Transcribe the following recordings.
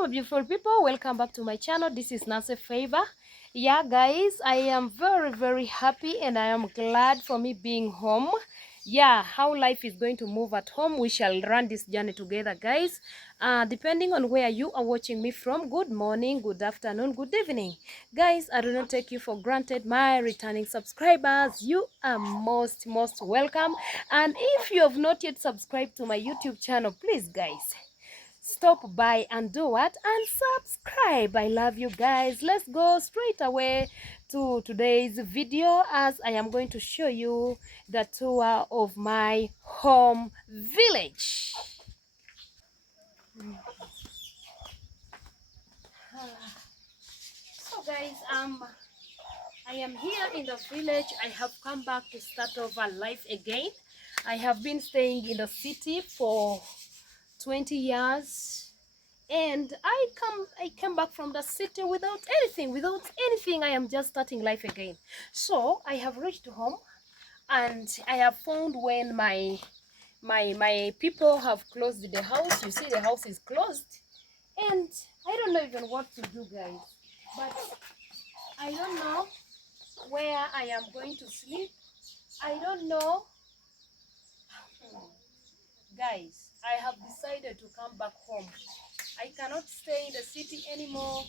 Hello my beautiful people, welcome back to my channel. This is Nancy Favor. Yeah guys, I am very happy and I am glad for me being home. Yeah, how life is going to move at home, we shall run this journey together guys. Depending on where you are watching me from, good morning, good afternoon, good evening guys. I do not take you for granted. My returning subscribers, you are most welcome. And if you have not yet subscribed to my YouTube channel, please guys, stop by and do what? And subscribe. I love you guys. Let's go straight away to today's video, as I am going to show you the tour of my home village. So guys, I am here in the village. I have come back to start over life again. I have been staying in the city for 20 years. And I came back from the city without anything. I am just starting life again. So I have reached home, and I have found when my people have closed the house. You see, the house is closed, and I don't know even what to do, guys. But I don't know where I am going to sleep. I don't know. Guys, I have decided to come back home. I cannot stay in the city anymore.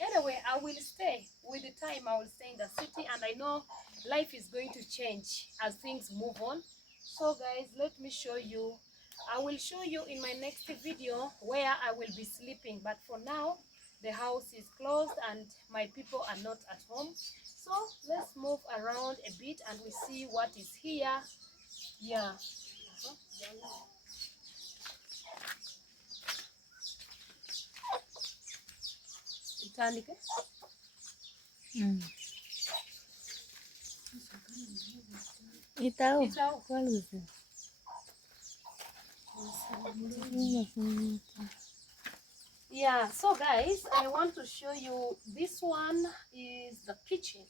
Anyway, I will stay. With the time, I will stay in the city, and I know life is going to change as things move on. So guys, let me show you. I will show you in my next video where I will be sleeping. But for now, the house is closed and my people are not at home. So let's move around a bit and we see what is here. Yeah. Itandike. Itao. Yeah, so guys, I want to show you, this one is the kitchen.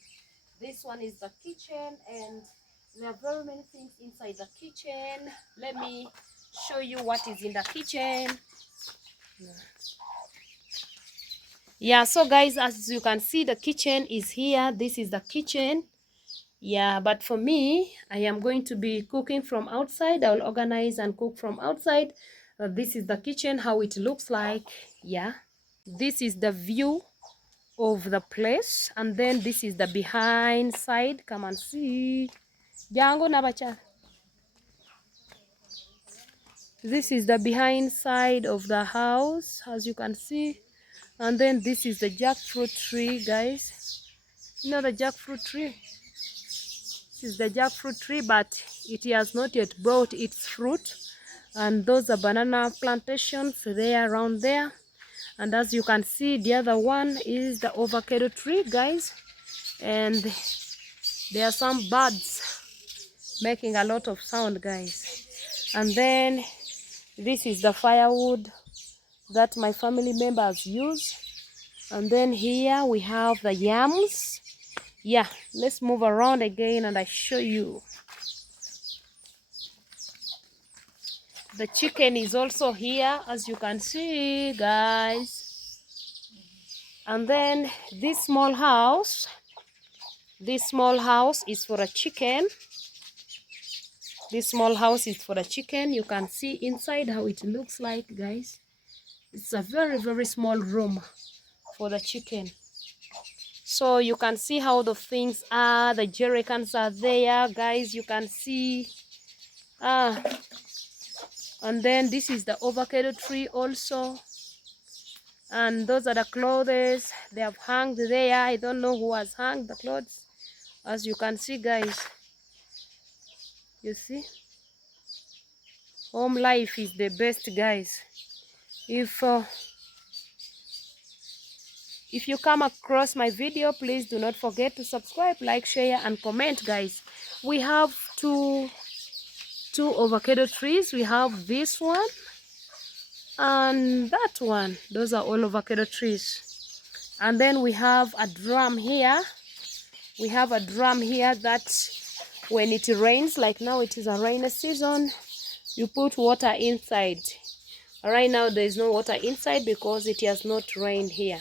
This one is the kitchen, and there are very many things inside the kitchen. Let me show you what is in the kitchen. Yeah, so guys, as you can see, the kitchen is here. This is the kitchen. Yeah, but for me, I am going to be cooking from outside. I will organize and cook from outside. This is the kitchen, how it looks like. Yeah, this is the view of the place, and then this is the behind side. Come and see. Jango na bacha. This is the behind side of the house, as you can see. And then this is the jackfruit tree, guys. You know the jackfruit tree? This is the jackfruit tree, but it has not yet brought its fruit. And those are banana plantations there around there. And as you can see, the other one is the avocado tree, guys. And there are some birds making a lot of sound, guys. And then this is the firewood that my family members use. And then here we have the yams. Yeah, let's move around again and I show you. The chicken is also here, as you can see, guys. And then this small house is for a chicken. This small house is for a chicken. You can see inside how it looks like, guys. It's a very small room for the chicken. So you can see how the things are. The jerry cans are there, guys. You can see. And then this is the avocado tree also. And those are the clothes they have hung there. I don't know who has hung the clothes. As you can see, guys. You see? Home life is the best, guys. If you come across my video, please do not forget to subscribe, like, share and comment, guys. We have two avocado trees. We have this one and that one. Those are all avocado trees. And then we have a drum here. We have a drum here that when it rains, like now it is a rainy season, you put water inside. Right now there is no water inside because it has not rained here.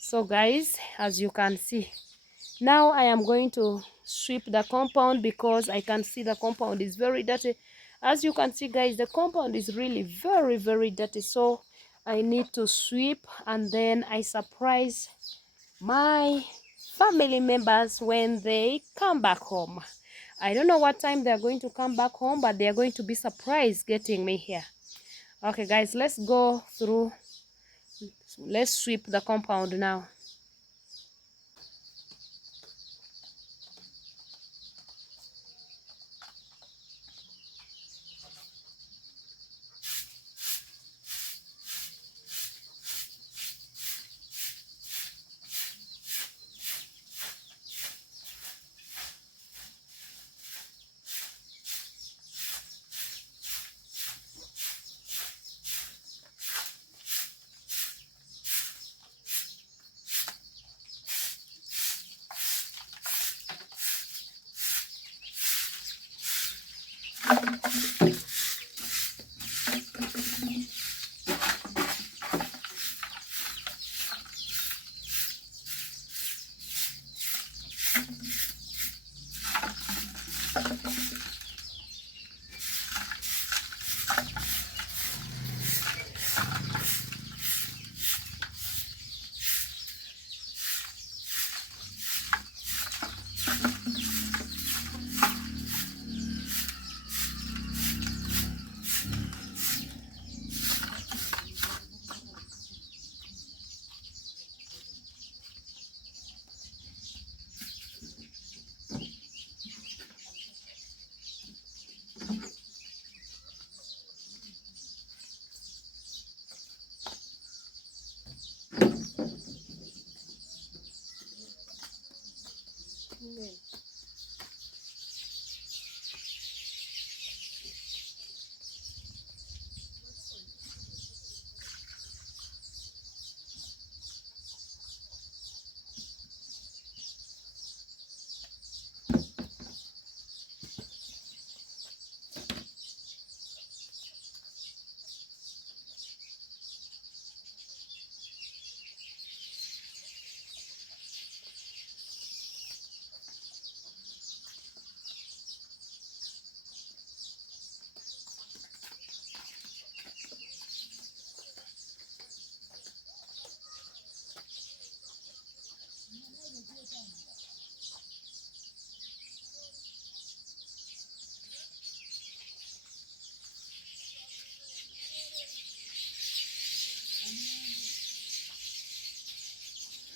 So guys, as you can see, now I am going to sweep the compound because I can see the compound is very dirty. As you can see guys, the compound is really very dirty, so I need to sweep, and then I surprise my family members when they come back home. I don't know what time they are going to come back home, but they are going to be surprised getting me here. Okay guys, let's go through. Let's sweep the compound now.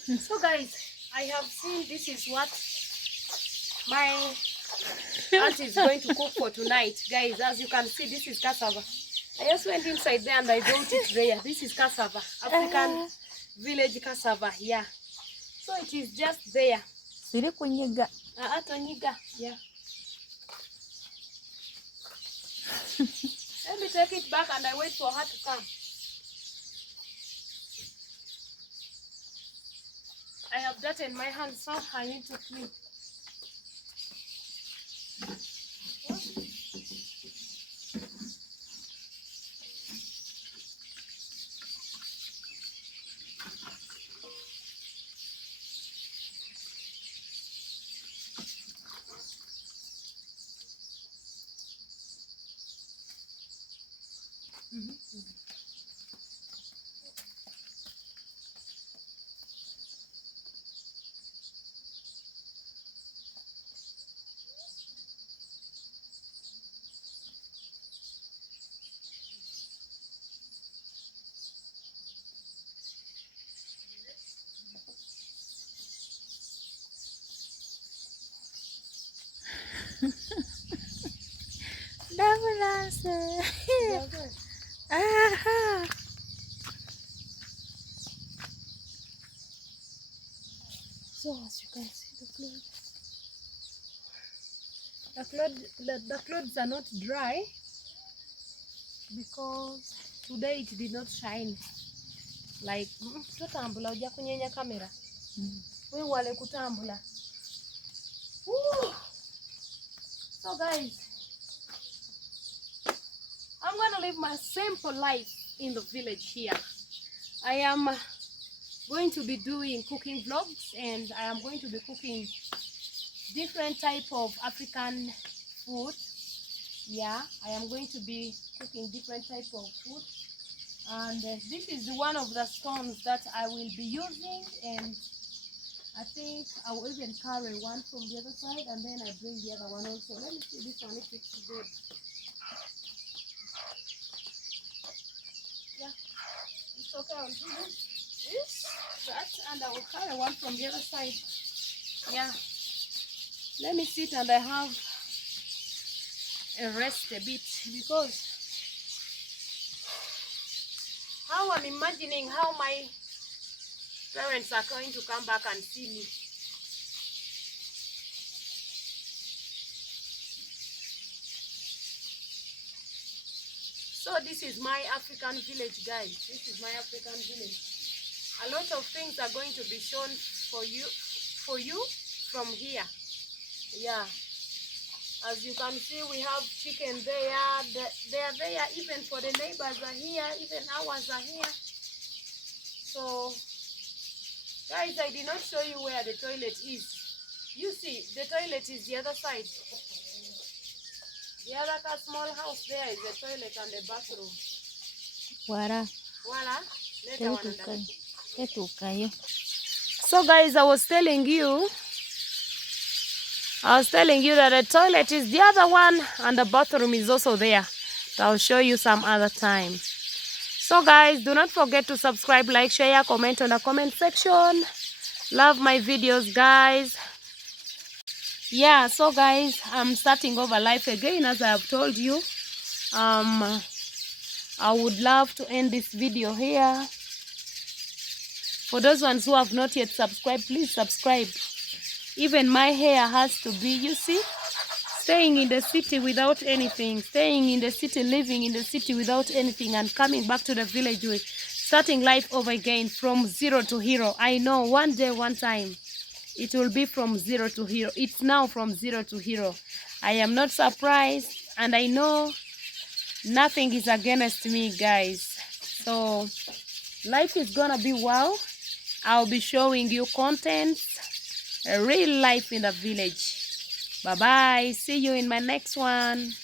So guys, I have seen this is what my aunt is going to cook for tonight. Guys, as you can see, this is cassava. I just went inside there and I brought it there. This is cassava, African village cassava. Yeah. So it is just there. Siri kunyiga. Tonyiga. Yeah. Let me take it back and I wait for her to come. I have that in my hand, so I need to clean. Double answer. Aha. So as you can see, the clothes are not dry because today it did not shine. Like tutambula uja kunyenya kamera. We wale kutambula. So guys, I'm gonna live my simple life in the village here. I am going to be doing cooking vlogs, and I am going to be cooking different type of African food. Yeah, I am going to be cooking different type of food, and this is one of the stones that I will be using, and I think I will even carry one from the other side, and then I bring the other one also. Let me see this one if it's good. Yeah, it's okay. I'll do this, that, and I will carry one from the other side. Yeah, let me sit and I have a rest a bit, because how I'm imagining how my parents are going to come back and see me. So this is my African village, guys. This is my African village. A lot of things are going to be shown for you from here. Yeah, as you can see, we have chicken there. They are there, even for the neighbors are here, even ours are here. So guys, I did not show you where the toilet is. You see, the toilet is the other side. The other small house there is the toilet and the bathroom. Voila. Voila. Later one. So guys, I was telling you that the toilet is the other one and the bathroom is also there. So I'll show you some other time. So guys, do not forget to subscribe, like, share, comment on the comment section. Love my videos, guys. Yeah, so guys, I'm starting over life again, as I have told you. I would love to end this video here. For those ones who have not yet subscribed, please subscribe. Even my hair has to be, you see, staying in the city without anything, staying in the city, living in the city without anything, and coming back to the village with starting life over again from zero to hero. I know one day, one time, it will be from zero to hero. It's now from zero to hero. I am not surprised, and I know nothing is against me, guys. So life is gonna be wow. I'll be showing you content, a real life in the village. Bye bye. See you in my next one.